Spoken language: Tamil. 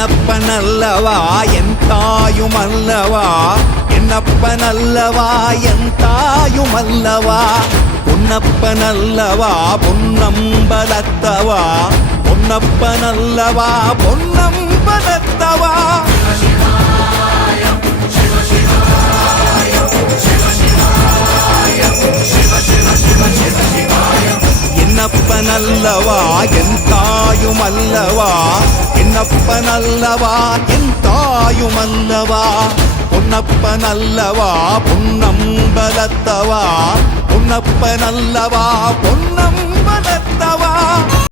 என்னப்பனல்லவா என் தாயுமல்லவா, என்னப்பனல்லவா என் தாயுமல்லவா, பொன்னப்பனல்லவா பொன்னம்பலத்தவா, பொன்னப்பனல்லவா பொன்னம்பலத்தவா. என்னப்பனல்லவா என் தாயுமல்லவா, என்னப்பனல்லவா என் தாயுமல்லவா, பொன்னப்பனல்லவா பொன்னம்பலத்தவா, பொன்னப்பனல்லவா பொன்னம்பலத்தவா.